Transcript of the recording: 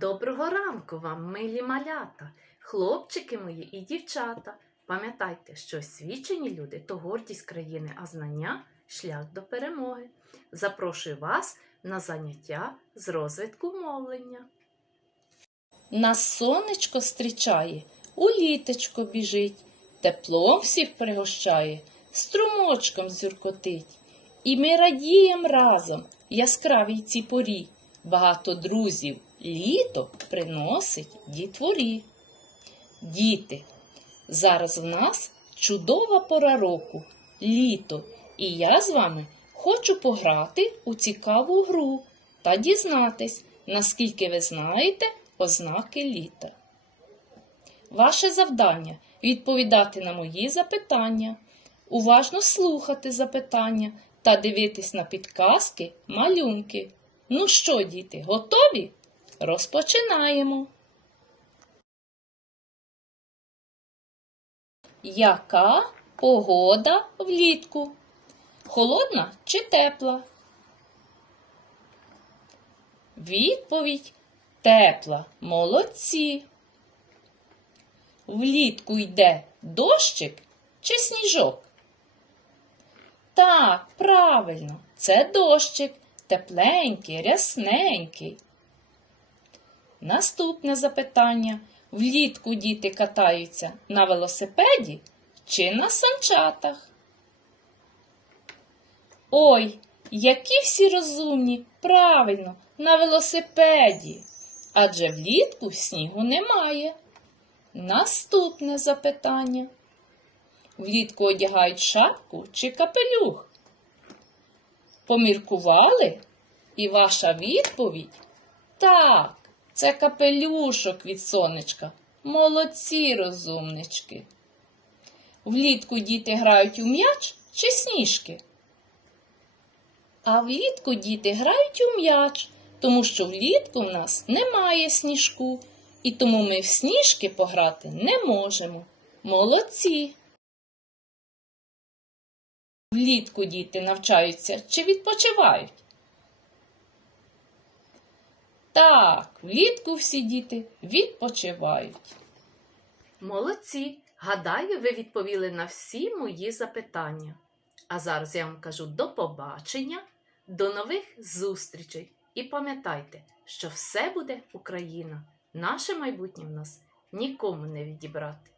Доброго ранку вам, милі малята, хлопчики мої і дівчата. Пам'ятайте, що освічені люди то гордість країни, а знання шлях до перемоги. Запрошую вас на заняття з розвитку мовлення. Нас сонечко зустрічає, у літочко біжить, теплом всіх пригощає, струмочком зюркотить. І ми радієм разом яскравій цій порі. Багато друзів літо приносить дітворі. Діти, зараз в нас чудова пора року, літо, і я з вами хочу пограти у цікаву гру та дізнатись, наскільки ви знаєте ознаки літа. Ваше завдання відповідати на мої запитання, уважно слухати запитання та дивитись на підказки, малюнки. Ну що, діти, готові? Розпочинаємо. Яка погода влітку? Холодна чи тепла? Відповідь тепла. Молодці. Влітку йде дощик чи сніжок? Так, правильно, це дощик, тепленький, рясненький. Наступне запитання. Влітку діти катаються на велосипеді чи на санчатах? Ой, які всі розумні, правильно, на велосипеді. Адже влітку снігу немає. Наступне запитання. Влітку одягають шапку чи капелюх? Поміркували? І ваша відповідь так, це капелюшок від сонечка. Молодці розумнички. Влітку діти грають у м'яч чи сніжки? А влітку діти грають у м'яч, тому що влітку в нас немає сніжку, і тому ми в сніжки пограти не можемо. Молодці. Влітку діти навчаються чи відпочивають? Так, влітку всі діти відпочивають. Молодці! Гадаю, ви відповіли на всі мої запитання. А зараз я вам кажу до побачення, до нових зустрічей. І пам'ятайте, що все буде Україна. Наше майбутнє в нас нікому не відібрати.